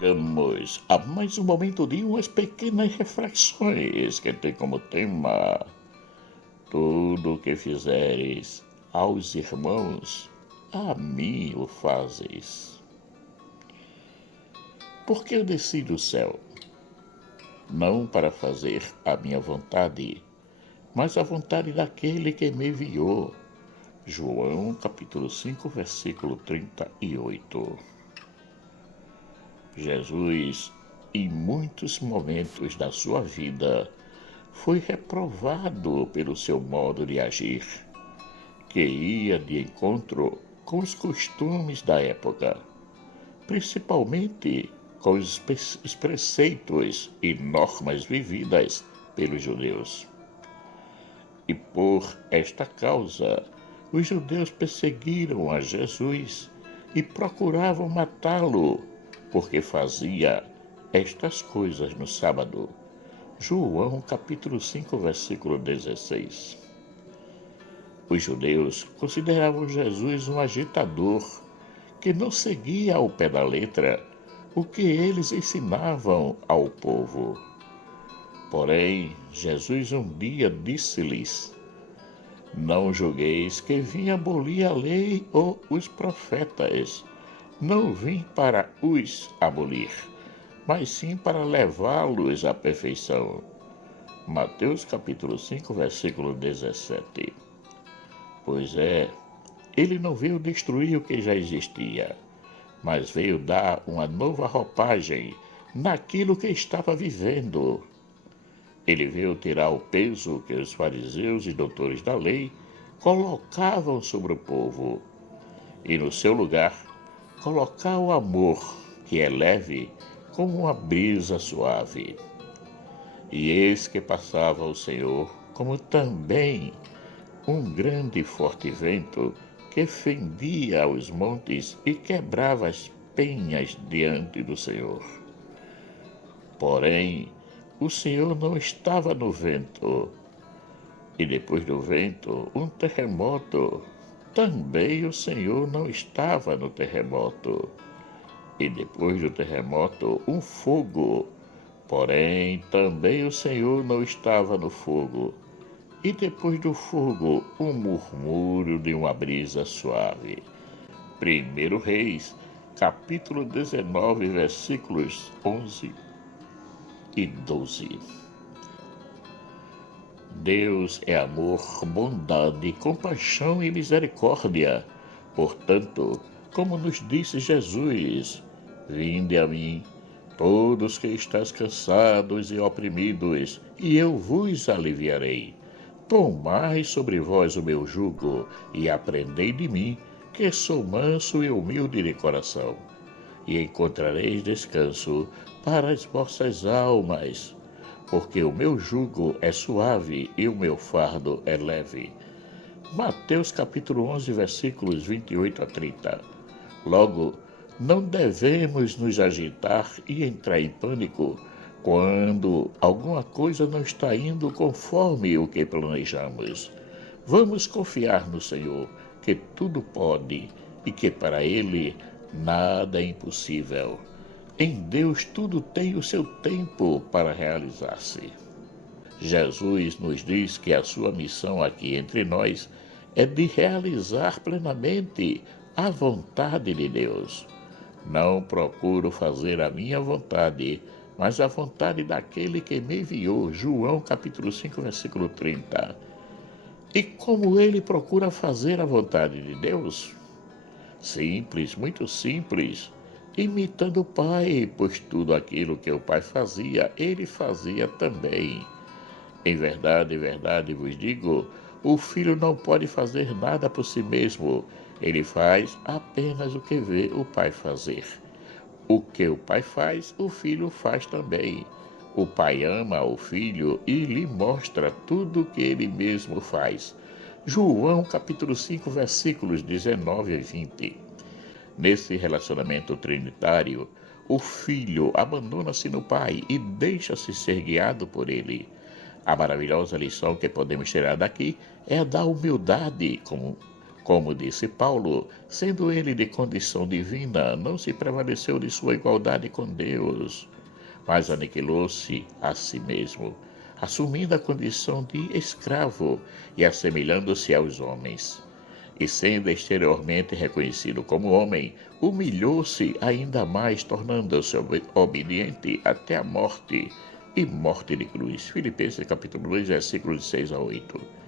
Vamos a mais um momento de umas pequenas reflexões que tem como tema: tudo o que fizeres aos irmãos, a mim o fazes. Porque eu desci do céu, não para fazer a minha vontade, mas a vontade daquele que me enviou. João capítulo 5, versículo 38. Jesus, em muitos momentos da sua vida, foi reprovado pelo seu modo de agir, que ia de encontro com os costumes da época, principalmente com os preceitos e normas vividas pelos judeus. E por esta causa, os judeus perseguiram a Jesus e procuravam matá-lo, porque fazia estas coisas no sábado. João capítulo 5, versículo 16. Os judeus consideravam Jesus um agitador que não seguia ao pé da letra o que eles ensinavam ao povo. Porém, Jesus um dia disse-lhes: não julgueis que vim abolir a lei ou os profetas. Não vim para os abolir, mas sim para levá-los à perfeição. Mateus capítulo 5, versículo 17. Pois é, ele não veio destruir o que já existia, mas veio dar uma nova roupagem naquilo que estava vivendo. Ele veio tirar o peso que os fariseus e doutores da lei colocavam sobre o povo, e no seu lugar colocar o amor, que é leve como uma brisa suave. E eis que passava o Senhor, como também um grande e forte vento que fendia os montes e quebrava as penhas diante do Senhor. Porém, o Senhor não estava no vento. E depois do vento, um terremoto. Também o Senhor não estava no terremoto. E depois do terremoto, um fogo. Porém, também o Senhor não estava no fogo. E depois do fogo, um murmúrio de uma brisa suave. 1 Reis, capítulo 19, versículos 11 e 12. Deus é amor, bondade, compaixão e misericórdia. Portanto, como nos disse Jesus, vinde a mim, todos que estáis cansados e oprimidos, e eu vos aliviarei. Tomai sobre vós o meu jugo, e aprendei de mim, que sou manso e humilde de coração, e encontrareis descanso para as vossas almas, porque o meu jugo é suave e o meu fardo é leve. Mateus capítulo 11, versículos 28 a 30. Logo, não devemos nos agitar e entrar em pânico quando alguma coisa não está indo conforme o que planejamos. Vamos confiar no Senhor, que tudo pode e que para Ele nada é impossível. Em Deus tudo tem o seu tempo para realizar-se. Jesus nos diz que a sua missão aqui entre nós é de realizar plenamente a vontade de Deus. Não procuro fazer a minha vontade, mas a vontade daquele que me enviou. João capítulo 5, versículo 30. E como ele procura fazer a vontade de Deus? Simples, muito simples, imitando o Pai, pois tudo aquilo que o Pai fazia, ele fazia também. Em verdade vos digo, o Filho não pode fazer nada por si mesmo, ele faz apenas o que vê o Pai fazer. O que o Pai faz, o Filho faz também. O Pai ama o Filho e lhe mostra tudo o que ele mesmo faz. João capítulo 5, versículos 19 e 20. Nesse relacionamento trinitário, o Filho abandona-se no Pai e deixa-se ser guiado por ele. A maravilhosa lição que podemos tirar daqui é a da humildade, Como disse Paulo, sendo ele de condição divina, não se prevaleceu de sua igualdade com Deus, mas aniquilou-se a si mesmo, assumindo a condição de escravo e assemelhando-se aos homens. E sendo exteriormente reconhecido como homem, humilhou-se ainda mais, tornando-se obediente até a morte, e morte de cruz. Filipenses capítulo 2, versículos 6 a 8.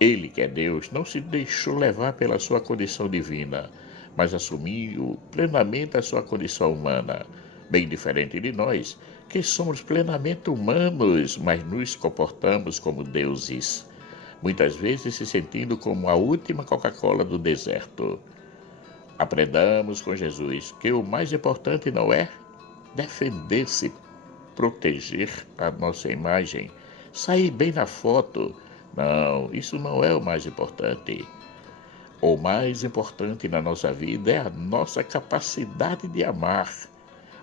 Ele, que é Deus, não se deixou levar pela sua condição divina, mas assumiu plenamente a sua condição humana, bem diferente de nós, que somos plenamente humanos, mas nos comportamos como deuses, muitas vezes se sentindo como a última Coca-Cola do deserto. Aprendamos com Jesus que o mais importante não é defender-se, proteger a nossa imagem, sair bem na foto. Não, isso não é o mais importante. O mais importante na nossa vida é a nossa capacidade de amar.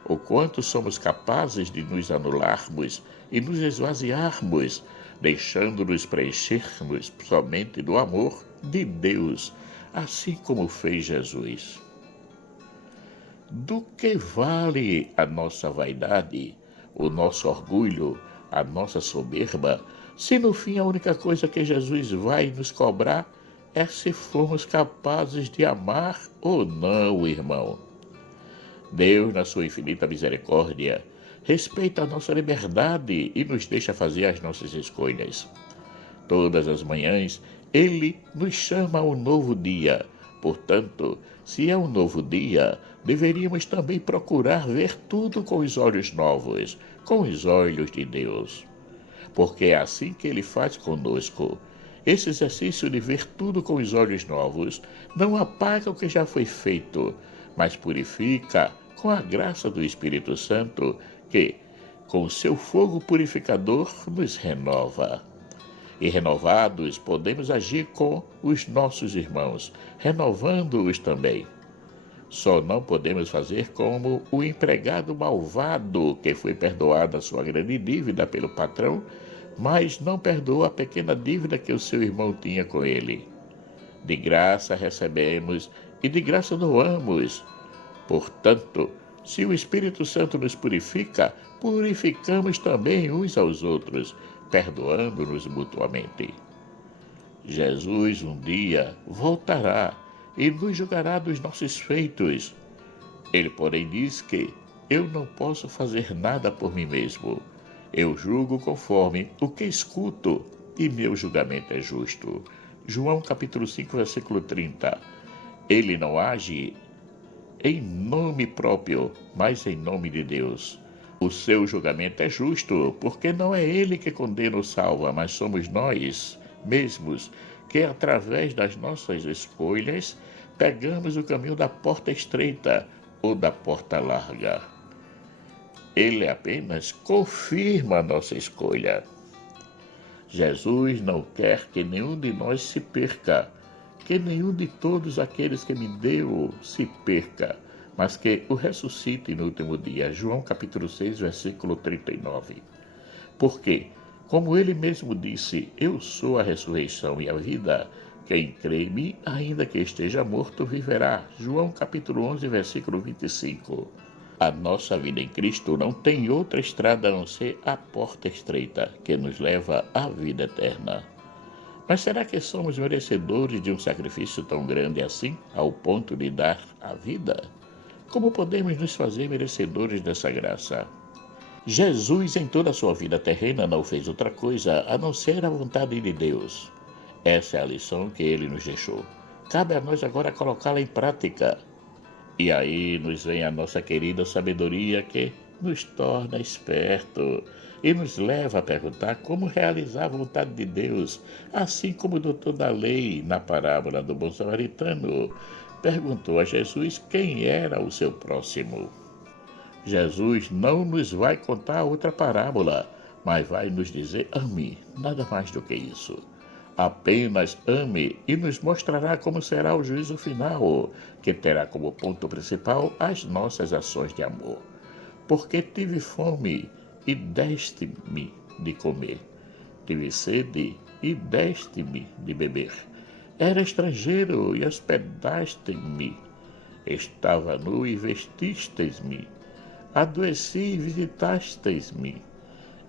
O quanto somos capazes de nos anularmos e nos esvaziarmos, deixando-nos preenchermos somente do amor de Deus, assim como fez Jesus. Do que vale a nossa vaidade, o nosso orgulho, a nossa soberba, se no fim a única coisa que Jesus vai nos cobrar é se formos capazes de amar ou não, irmão? Deus, na sua infinita misericórdia, respeita a nossa liberdade e nos deixa fazer as nossas escolhas. Todas as manhãs, Ele nos chama a um novo dia. Portanto, se é um novo dia, deveríamos também procurar ver tudo com os olhos novos, com os olhos de Deus. Porque é assim que Ele faz conosco. Esse exercício de ver tudo com os olhos novos não apaga o que já foi feito, mas purifica com a graça do Espírito Santo que, com o seu fogo purificador, nos renova. E renovados, podemos agir com os nossos irmãos, renovando-os também. Só não podemos fazer como o empregado malvado que foi perdoado a sua grande dívida pelo patrão, mas não perdoou a pequena dívida que o seu irmão tinha com ele. De graça recebemos e de graça doamos. Portanto, se o Espírito Santo nos purifica, purificamos também uns aos outros, perdoando-nos mutuamente. Jesus um dia voltará e nos julgará dos nossos feitos. Ele, porém, diz que eu não posso fazer nada por mim mesmo. Eu julgo conforme o que escuto e meu julgamento é justo. João capítulo 5, versículo 30. Ele não age em nome próprio, mas em nome de Deus. O seu julgamento é justo, porque não é ele que condena ou salva, mas somos nós mesmos que, através das nossas escolhas, pegamos o caminho da porta estreita ou da porta larga. Ele apenas confirma a nossa escolha. Jesus não quer que nenhum de nós se perca, que nenhum de todos aqueles que me deu se perca, mas que o ressuscite no último dia. João capítulo 6, versículo 39. Porque, como ele mesmo disse, eu sou a ressurreição e a vida. Quem crê em mim, ainda que esteja morto, viverá. João capítulo 11, versículo 25. A nossa vida em Cristo não tem outra estrada a não ser a porta estreita, que nos leva à vida eterna. Mas será que somos merecedores de um sacrifício tão grande assim, ao ponto de dar a vida? Como podemos nos fazer merecedores dessa graça? Jesus, em toda a sua vida terrena, não fez outra coisa a não ser a vontade de Deus. Essa é a lição que ele nos deixou. Cabe a nós agora colocá-la em prática. E aí nos vem a nossa querida sabedoria que nos torna esperto e nos leva a perguntar como realizar a vontade de Deus, assim como o doutor da lei, na parábola do bom samaritano, perguntou a Jesus quem era o seu próximo. Jesus não nos vai contar outra parábola, mas vai nos dizer ame, nada mais do que isso. Apenas ame e nos mostrará como será o juízo final, que terá como ponto principal as nossas ações de amor. Porque tive fome e deste-me de comer. Tive sede e deste-me de beber. Era estrangeiro e hospedaste-me. Estava nu e vestistes-me. Adoeci e visitastes-me.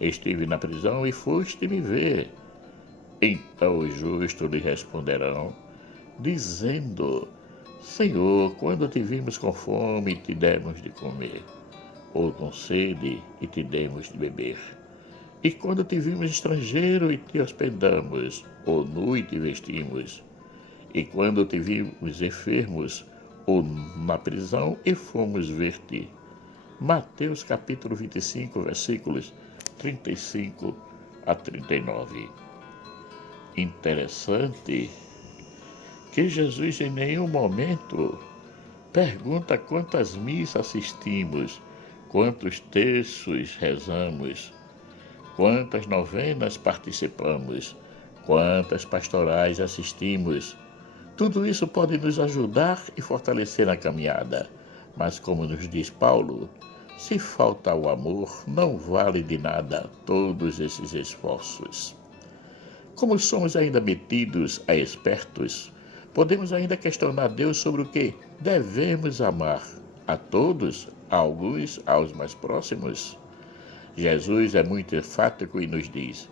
Estive na prisão e foste me ver. Então os justos lhe responderão, dizendo: Senhor, quando te vimos com fome, te demos de comer, ou com sede, e te demos de beber. E quando te vimos estrangeiro, e te hospedamos, ou nu, e te vestimos. E quando te vimos enfermos, ou na prisão, e fomos ver-te. Mateus capítulo 25, versículos 35 a 39. Interessante que Jesus em nenhum momento pergunta quantas missas assistimos, quantos terços rezamos, quantas novenas participamos, quantas pastorais assistimos. Tudo isso pode nos ajudar e fortalecer na caminhada, mas como nos diz Paulo, se falta o amor, não vale de nada todos esses esforços. Como somos ainda metidos a espertos, podemos ainda questionar Deus sobre o que devemos amar, a todos, a alguns, aos mais próximos. Jesus é muito enfático e nos diz: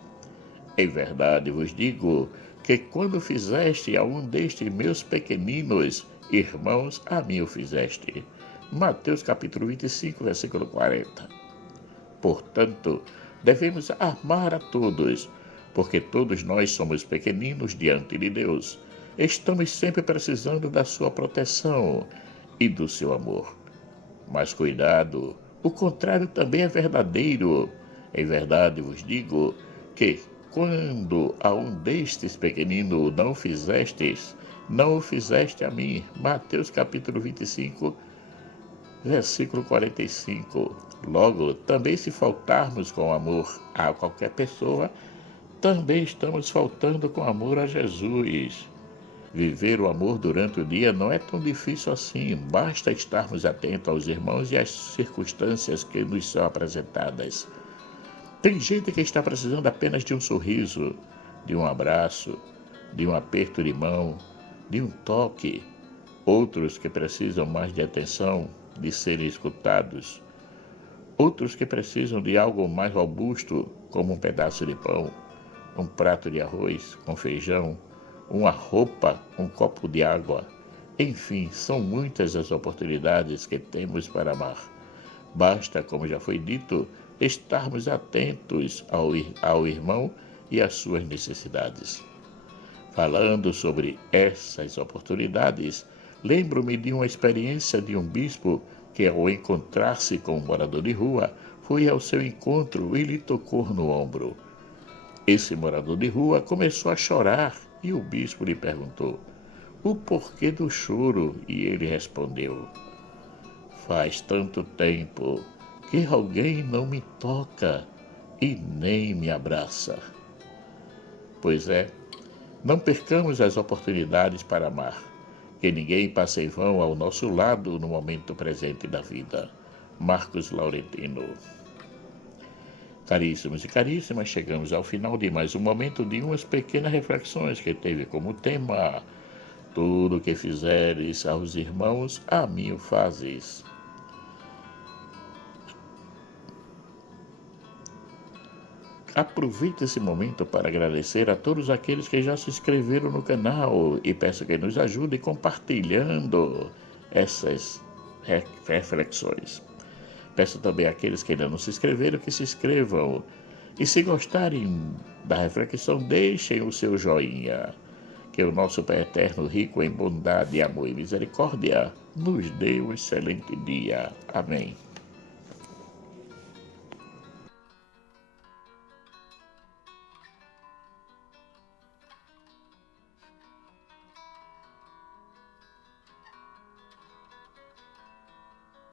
Em verdade vos digo que quando fizeste a um destes meus pequeninos irmãos, a mim o fizeste. Mateus capítulo 25, versículo 40. Portanto, devemos amar a todos, porque todos nós somos pequeninos diante de Deus. Estamos sempre precisando da sua proteção e do seu amor. Mas cuidado, o contrário também é verdadeiro. Em verdade vos digo que, quando a um destes pequeninos não fizestes, não o fizeste a mim. Mateus capítulo 25, versículo 45. Logo, também se faltarmos com amor a qualquer pessoa, também estamos faltando com amor a Jesus. Viver o amor durante o dia não é tão difícil assim, basta estarmos atentos aos irmãos e às circunstâncias que nos são apresentadas. Tem gente que está precisando apenas de um sorriso, de um abraço, de um aperto de mão, de um toque. Outros que precisam mais de atenção, de serem escutados. Outros que precisam de algo mais robusto, como um pedaço de pão, um prato de arroz com feijão, uma roupa, um copo de água. Enfim, são muitas as oportunidades que temos para amar. Basta, como já foi dito, estarmos atentos ao irmão e às suas necessidades. Falando sobre essas oportunidades, lembro-me de uma experiência de um bispo que, ao encontrar-se com um morador de rua, foi ao seu encontro e lhe tocou no ombro. Esse morador de rua começou a chorar e o bispo lhe perguntou o porquê do choro e ele respondeu: Faz tanto tempo que alguém não me toca e nem me abraça. Pois é, não percamos as oportunidades para amar, que ninguém passe em vão ao nosso lado no momento presente da vida. Marcos Laurentino. Caríssimos e caríssimas, chegamos ao final de mais um momento de umas pequenas reflexões que teve como tema: tudo que fizeres aos irmãos, a mim o fazes. Aproveite esse momento para agradecer a todos aqueles que já se inscreveram no canal e peço que nos ajudem compartilhando essas reflexões. Peço também àqueles que ainda não se inscreveram que se inscrevam. E se gostarem da reflexão, deixem o seu joinha. Que o nosso Pai Eterno, rico em bondade, amor e misericórdia, nos dê um excelente dia. Amém.